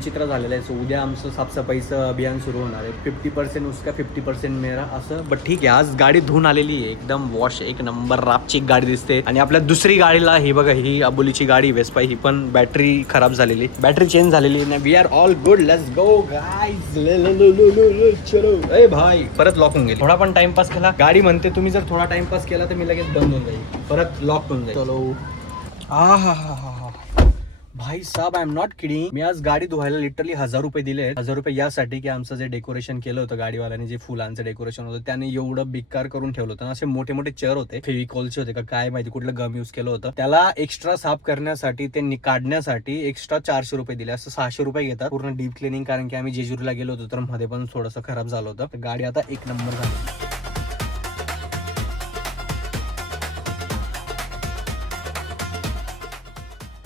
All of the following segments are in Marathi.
विचित्र झालेलं आहे. सो उद्या आमचं साफसफाईचं अभियान सुरू होणार आहे. 50% उसका 50% मेरा असं. बट ठीक आहे, आज गाडी धुवून आलेली आहे, एकदम वॉश, एक नंबर रापची एक गाडी दिसते. आणि आपल्या दुसरी गाडीला ही बघा, ही अबोलीची गाडी वेस्पा, ही पण बॅटरी खराब झालेली, बॅटरी चेंज झालेली. We are all good, let's go guys. चलो ए भाई, परत लॉक होऊन गेली. थोडा पण टाइमपास केला, गाडी म्हणते तुम्ही जर थोडा टाइमपास केला तर मी लगेच बंद होऊन जाईल, परत लॉक होऊन जाईल. चलो भाई साहब, आय एम नॉट किडिंग. मी आज गाडी धुवायला लिटरली 1000 रुपये दिले. 1000 रुपये यासाठी की आमचं जे डेकोरेशन केलं होतं गाडीवाल्याने, जे फुलांचं डेकोरेशन होतं, त्याने एवढं बेकार करून ठेवलं होतं. असे मोठे मोठे चेअर होते, फेविकॉलचे होते का काय माहिती, कुठलं गम युज केलं होतं. त्याला एक्स्ट्रा साफ करण्यासाठी, ते काढण्यासाठी एक्स्ट्रा 400 रुपये दिले. असं 600 रुपये घेतात पूर्ण डीप क्लिनिंग. कारण की आम्ही जेजुरीला गेलो होतो, तर मध्ये पण थोडंसं खराब झालं होतं. तर गाडी आता एक नंबर झाली.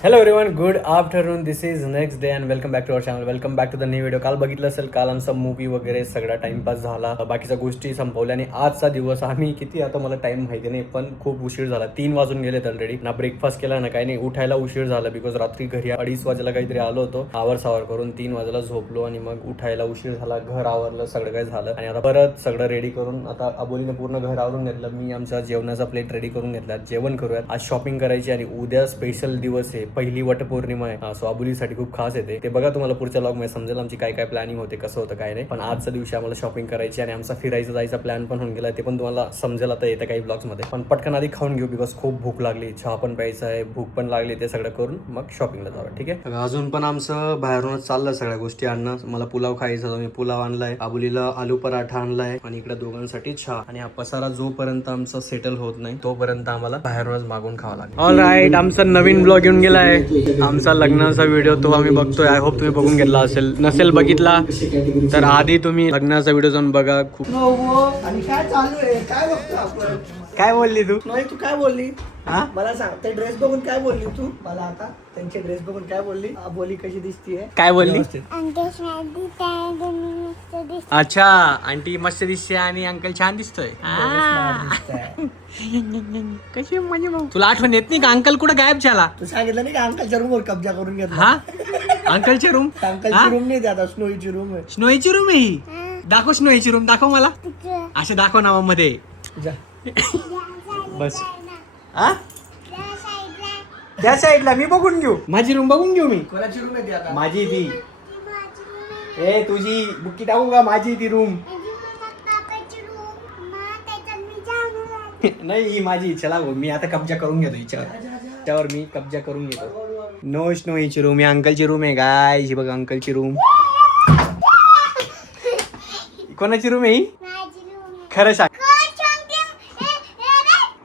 Hello everyone, good afternoon. This is next day and welcome back to our channel. Welcome back to the new video. काल बघितलं असेल, काल आमचा मूवी वगैरे सगळा टाइमपास झाला, बाकीच्या गोष्टी संपवल्या. आणि आजचा दिवस आम्ही किती, आता मला टाइम माहिती नाही, पण खूप उशीर झाला. 3 वाजून गेलेत ऑलरेडी. ना ब्रेकफास्ट केला ना काही नाही. उठायला उशीर झाला बिकॉज रात्री घरी 2:30 वाजेला काहीतरी आलो होतो, आवर करून 3 वाजेला झोपलो आणि मग उठायला उशीर झाला. घर आवरलं, सगळं काही झालं आणि आता परत सगळं रेडी करून, आता अबोलीने पूर्ण घर आवरून घेतलं. मी आमचा जेवणाचा प्लेट रेडी करून घेतला. जेवण करूयात. आज शॉपिंग करायची आणि उद्या स्पेशल दिवस आहे, पहिली वटपौर्णिमा आहे. सो अबोलीसाठी खूप खास येते. ते बघा, तुम्हाला पुढच्या व्लॉग मध्ये समजेल आमची काय काय प्लॅनिंग होते, कसं होतं काय नाही. पण आजच्या दिवशी आम्हाला शॉपिंग करायची आणि आमचा फिरायचा जायचा प्लॅन पण होऊन गेला. ते पण तुम्हाला समजेल आता येत्या काही ब्लॉग्स मध्ये. पण पटकन आधी खाऊन घेऊ बिकॉज खूप भूक लागली, चहा पण प्यायचा आहे, भूक पण लागली. ते सगळं करून मग शॉपिंगला जावं. ठीक आहे. अजून पण आमचं बाहेरूनच चाललं सगळ्या गोष्टी आणणं. मला पुलाव खायचा होता, मी पुलाव आणलाय. अबोलीला आलू पराठा आणलाय आणि इकडे दोघांसाठी चहा. आणि हा पसारा जोपर्यंत आमचा सेटल होत नाही तोपर्यंत आम्हाला बाहेरूनच मागून खावा लागेल. ऑल राईट, आमचा नवीन ब्लॉग येऊन गेलाय. आमचा लग्नाचा व्हिडिओ तो आम्ही बघतोय. आय होप तुम्ही बघून घेतला असेल. नसेल बघितला तर आधी तुम्ही लग्नाचा व्हिडिओ जाऊन बघा. खूप आणि काय चालू आहे, काय बघतो आपण? काय बोलली तू? नाही, तू काय बोलली? हा, मला सांग, ते ड्रेस बघून काय बोलली तू मला? आता त्यांचे ड्रेस बघून काय बोलली? बोली कशी दिसतीये? काय बोलली? अच्छा, आंटी मस्त दिसते आणि अंकल छान दिसतोय. कशी म्हणजे मग तुला आठवण येत नाही का अंकल कुठे गायब झाला? तू सांगितलं नाही का अंकलच्या रूम वर कब्जा करून घेतला? हा, अंकलची रूम? अंकलची रूम नाही, आता स्नोईची रूम आहे. स्नोईची रूम आहे ही? दाखव स्नोईची रूम, दाखव मला. असे दाखव नावामध्ये. जा. बस. हा, त्या साईडला मी बघून घेऊ. माझी रूम बघून घेऊ मी. कोणाची रूम आहे ती आता? माझी ती. ए तुझी बुक्की टाकू का? माझी ती रूम. नाही, ही माझी. चला भाऊ, मी आता कब्जा करून घेतो हिच्यावर. मी कब्जा करून घेतो. नो स्नोईची रूम, ही अंकलची रूम आहे गाय. ही बघा अंकलची रूम. कोणाची रूम आहे ही? खरं सांग.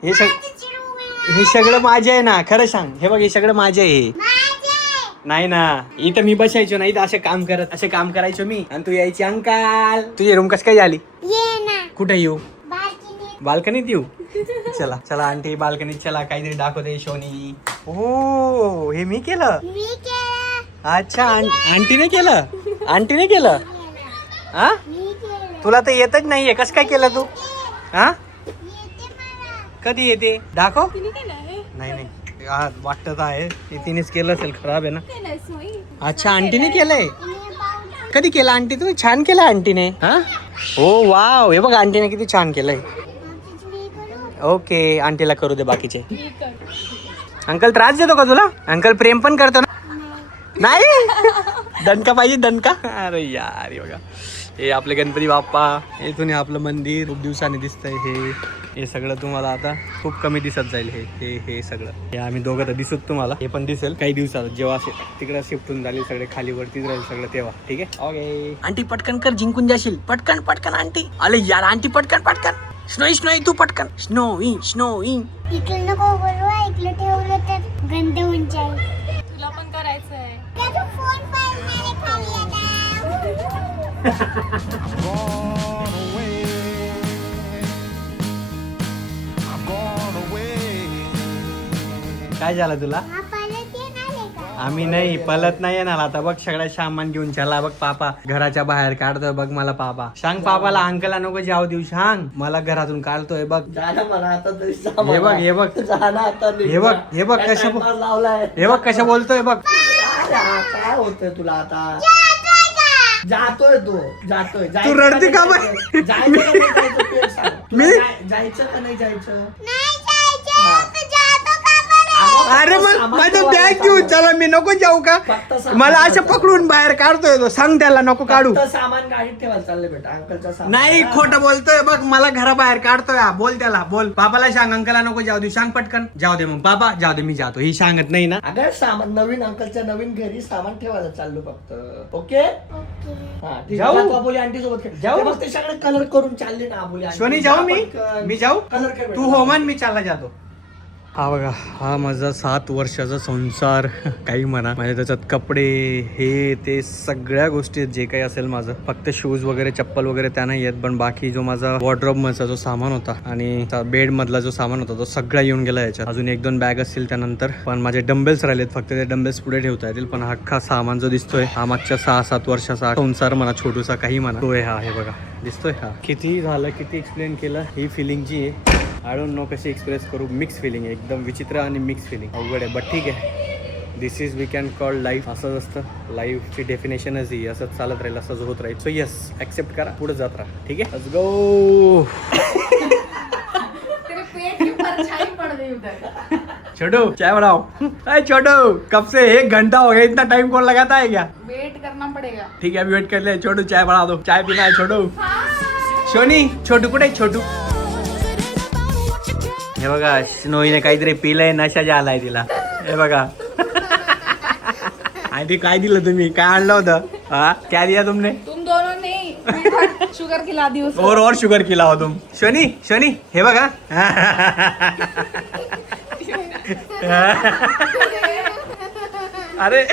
हे सगळं माझे आहे ना, खरं सांग. हे बघ, हे सगळं माझे आहे. नाही ना, इथं मी बसायचो ना, इथं असे काम करायचो मी आणि तू यायची. अंकल, तुझी रूम कस काय झाली? कुठे येऊ? बाल्कनीत येऊ? चला चला आंटी, बाल्कनीत चला. काहीतरी दाखवते शोनी. हो, हे मी केलं. अच्छा, आंटीने केलं. आंटीने केलं. हा, तुला तर येतच नाहीये, कस काय केलं तू? हा, कधी येते दाखव. नाही नाही, वाटत आहे तिनेच केलं असेल. खराब आहे ना. अच्छा, आंटीने केलंय. कधी केलं आंटी? तुम्ही छान केलं आंटीने. हा, हो वाव. हे बघ, आंटीने किती छान केलंय. ओके, आंटीला करू दे बाकीचे. अंकल त्रास देतो का तुला? अंकल प्रेम पण करतो ना? नाही, दणका पाहिजे, दणका. अरे यार, बघा, हे आपले गणपती बाप्पा. इथून आपलं मंदिर खूप दिवसांनी दिसतंय. हे सगळं तुम्हाला आता खूप कमी दिसत जाईल. हे सगळं, हे आम्ही दोघं तर दिसत तुम्हाला. हे पण दिसेल काही दिवसात, जेव्हा तिकडे शिफ्ट होऊन झाली, सगळे खाली वरतीच राहील सगळं, तेव्हा. ठीक आहे. ओके आंटी, पटकन कर, जिंकून जाशील. पटकन पटकन आंटी. अरे यार आंटी, पटकन पटकन. स्नोई स्नोई, तू पटकन. Snowy snowy. इकडं नको बोलू, इकडं ठेवलं तर गंध होऊन जाईल. तुला पण करायचंय. त्याचा फोन पाहिजे खाली काय झालं तुला? आम्ही नाही पलत नाही येणार आता. बघ, सगळं सामान घेऊन चला. बघ, पापा घराच्या बाहेर काढतोय. बघ मला पापा. सांग पापाला, अंकलला नको जाऊ देऊ. सांग, मला घरातून काढतोय. बघ, हे बघ, हे बघ, हे बघ, हे बघ कसं लावलाय. हे बघ कसं बोलतोय. बघ, काय होतंय तुला आता? जातोय तो जातोय तू रडती का बाई? जायचं का नाही जायचं तू एक सांग. तुला मी? जायचं का नाही जायचं नाही जायचं तर जातो का बरं? अरे मग सामान माझं ठेवायला बॅग सांग. घेऊन चला मी नको जाऊ का फक्त सामान मला असं ठेवायचं. पकडून बाहेर काढतोय तो सांग त्याला नको काढू फक्त सामान गाडीत ठेवायला चाललंय बेटा अंकलचा सामान नाही हा. खोटं बोलतोय बघ मला घराबाहेर काढतोय हा. बोल त्याला बोल बाबाला सांग अंकलला नको जाऊ दे सांग पटकन जाऊ दे मग बाबा जाऊ दे मी जातो ही सांगत नाही ना अगं सामान नवीन अंकलच्या नवीन घरी सामान ठेवायला चाललो फक्त ओके ओके. हा, ठीक जाऊ? आहे. जातो आबोली आंटी सोबत खेळ. जाऊ? ते बघ ते सगळे कलर करून चालले ना आबोली आंटी. शोनी जाऊ मी पटकन. मी जाऊ कलर कर बेटा. तू हो मन मी चालला जातो हा बघा हा माझा 7 वर्षाचा संसार काही म्हणा म्हणजे त्याच्यात कपडे हे ते सगळ्या गोष्टी जे काही असेल माझं फक्त शूज वगैरे चप्पल वगैरे त्या नाही येत पण बाकी जो माझा वॉर्डरोब मधला जो सामान होता आणि बेड मधला जो सामान होता तो सगळा येऊन गेला याच्यात अजून 1-2 बॅग असतील त्यानंतर पण माझे डंबेल्स राहिलेत फक्त ते डंबेल्स पुढे ठेवता येतील पण हा अख्खा सामान जो दिसतोय हा मागच्या 6-7 वर्षाचा संसार म्हणा छोटूसा काही म्हणा तो आहे हा हे बघा दिसतोय हा किती झालं किती एक्सप्लेन केलं ही फिलिंग जी आहे आय डोंट नो कशी एक्सप्रेस करू मिक्स फिलिंग आहे एकदम विचित्र आणि मिक्स फिलिंग अवघड आहे बट ठीक आहे this is we can call life असंच असतं लाईफची डेफिनेशनच ही असंच चालत राहील असंच होत राहील सो येस ऍक्सेप्ट करा पुढे जात राहा ठीक आहे लेट्स गो तेरे पेट की परछाई पड़ गई उधर। छोटू चाय बनाओ अरे छोटू कब से 1 घंटा हो गया इतना टाइम कौन लगाता है क्या वेट करना पड़ेगा। ठीक है अभी वेट कर ले छोटू चाय बना दो चाय पीना है छोटू शोनी छोटू कुठे आहे छोटू हे बघा स्नोईने काहीतरी पिलंय नशा झालाय तिला हे बघा आणि काय दिलं तुम्ही काय आणलं होतं हा क्या दिया तुमने तुम दोनों ने शुगर खिला दी उसको। और शुगर खिला हो तुम शोनी शोनी हे बघा अरे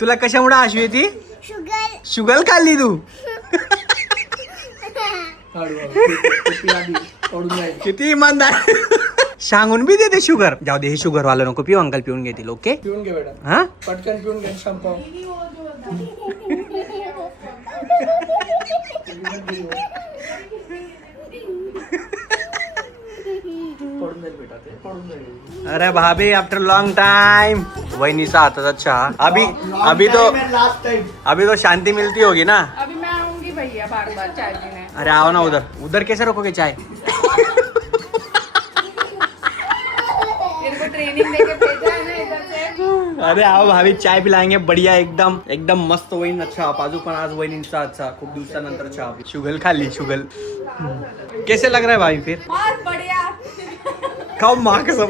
तुला कशामुळे आशू येते शुगर शुगर खाल्ली तू पडून जाईल. किती इमानदार सांगून बी देते शुगर जाऊ दे हे शुगर वाला नको पिऊ अंकल पिऊन घेतील ओके पिऊन घे बेटा हा पटकन पिऊन घे संपव पडून जाईल बेटा ते पडून जाईल अरे भाभी आफ्टर लॉन्ग टाइम वहिनीचा हाताचा चहा लास्ट टाइम अभी तो शांति मिलती होगी ना अभी मैं आऊंगी भैया बार बार चाय पीने। अरे आओ ना उधर उधर कैसे रखोगे चाय तेरे को ट्रेनिंग देके भेजा है ना इधर से। अरे आओ भाभी चाय पिलाएंगे बढ़िया एकदम एकदम मस्त वहीन अच्छा बाजू पण आज वहिनींचा अच्छा खूप दिवसानंतर चहा शुगर खाली शुगर कैसे लग रहा है भाई फिर बहुत बढ़िया। खाओ माँ कसम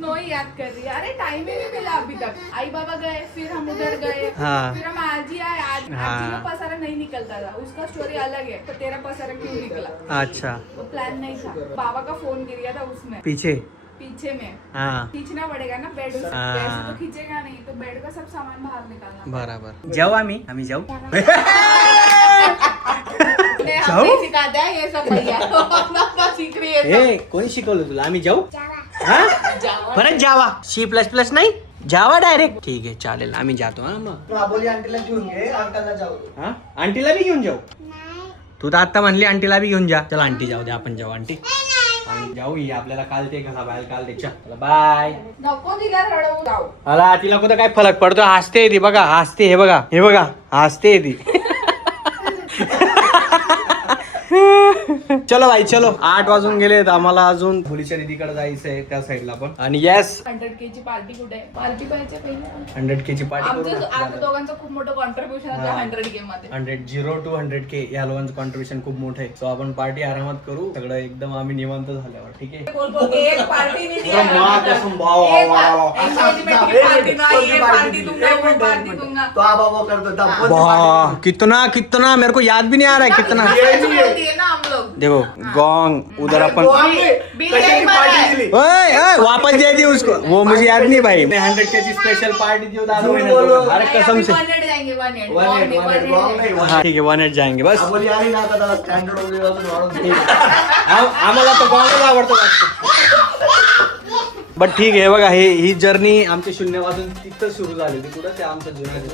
नो ही याद कर रही है। अरे टाइम ही नहीं मिला अभी तक। आई बाबा गए फिर हम उधर गए हाँ। फिर हम आज ही आए। आज हाँ। आज ही का पसारा नहीं निकलता था उसका स्टोरी अलग है तो तेरा पसारा क्यों निकला अच्छा वो प्लान नहीं था। बाबा का फोन गिर गया था उसमें पीछे पीछे में हाँ खींचना पड़ेगा ना बेड से हाँ। वैसे तो खींचेगा नहीं तो बेड का सब सामान बाहर निकालना बराबर जाऊ आम्ही जाऊ मैं जाओ? हमें सिखाता है ये सब भैया अपना सीख रही है सब। ए कोणी शिकवलं तुला आम्ही जाऊ जावा हा जावा। परत जावा C++ नाही जावा डायरेक्ट ठीक आहे चालेल आम्ही जातो हा मग तू आबोली आंटीला घेऊन घे अंकलला जाऊ दे. हा आंटीला बी घेऊन जाऊ नाही तू तर आता म्हणली आंटीला बी घेऊन जा चला आंटी जाऊ दे आपण जाऊ आंटी आणि जाऊ ही आपल्याला काल ते घरा बाहेर काल ते चल बाय नको तिला रडवू जाऊ मला तिला कुठं काय फरक पडतो हसते ती बघा हसते हे बघा हसते ती चलो भाई चलो 8 वाजून गेलेत आम्हाला अजून मुलीच्या दीदीकडे जायचंय त्या साईडला पण आणि येस 100K ची पार्टी कुठे आहे पार्टी पाहिजे पहिले 100K ची पार्टी आमचं आता दोघांचं खूप मोठं कॉन्ट्रीब्युशन आहे 100K मध्ये 0 to 100K या लोकांचं कॉन्ट्रीब्युशन खूप मोठं आहे सो आपण पार्टी आरामात करू सगळं एकदम आम्ही निवांत झाल्यावर ठीक आहे बोल बोल एक पार्टी नहीं दिया अरे माँ कसम, वाह, एक वाह, वाह, बार engagement की पार्टी ना ये पार्टी दूंगा वो पार्टी दूंगा तो आप आबो करतो था वाह कितना कितना मेरे को याद भी नहीं आ रहा है कितना सच बोलती है ना हम लोग देखो गोंग उधर अपन बिल नहीं भरा है ओए ओए वापस दे दी उसको वो मुझे याद नहीं भाई 100K की स्पेशल पार्टी दी दारू झूठ बोलो। अरे कसम से 100 जाएंगे 100 वन नाही हाँ ठीक है 100 जाएंगे बस आबोली आली ना आता स्टँडर्ड वगैरे अजून वाढवून दे. आम्हाला तो गोंगच आवडतो जास्त बट ठीक आहे बघा, ही जर्नी आमच्या शून्यापासून तिथं सुरू झाली होती. कुठं ते आमचं जुनं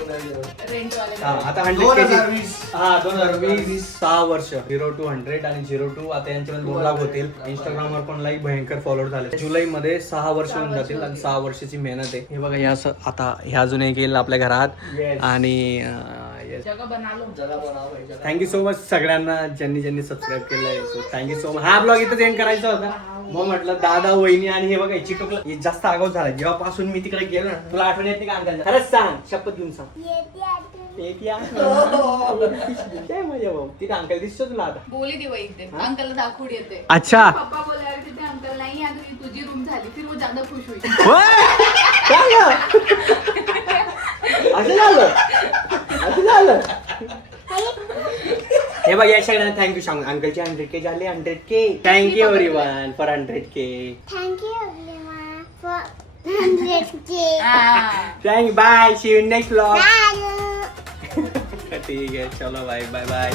रेंट वाले हा, आता 100 2020. हा 2020 6 वर्ष 0 to 100 आणि 0 to आता यांच्यामध्ये 2 लाख होतील. इंस्टाग्रामवर पण लाईक भयंकर फॉलोअर झाले. जुलै मध्ये 6 वर्ष होऊन जातील आणि 6 वर्षाची मेहनत आहे. हे बघा, हे असं आता हे अजून एक येईल आपल्या घरात. Yes. आणि जगह बना लो. जगा बनावं पाहिजे. थँक्यू सो मच सगळ्यांना ज्यांनी सबस्क्राईब केलंय. So thank you so much. हा ब्लॉग इथं एंड करायचा होता. मग म्हटलं दादा वहिनी आणि हे बघा चिटकलं. हे जास्त आगाऊ झाला. जेव्हापासून मी तिकडे गेलो ना, तुला आठवण येते का अंकलच्या? खरंच सांग, शपथ घेऊन सांग. येते आठवण. येते आठवण. काय मजा भाऊ, तिथे अंकल दिसतो तुला आता. बोली ती वही ते हाँ? अंकल दाखवून येते. अच्छा. पप्पा बोले अरे तिथे अंकल नहीं है, तो ये तुझी रूम झाली. फिर वो ज्यादा खुश हुई. काय गं? असं झालं, असं झालं. हे बघ, या सगळ्यांना थँक्यू सांग. अंकलचे 100K झाले. 100K. Thank you everyone for 100K. Thank you everyone for 100K. हाँ. Thank bye. See you next vlog. Bye. ठीक आहे, चलो बाय बाय बाय.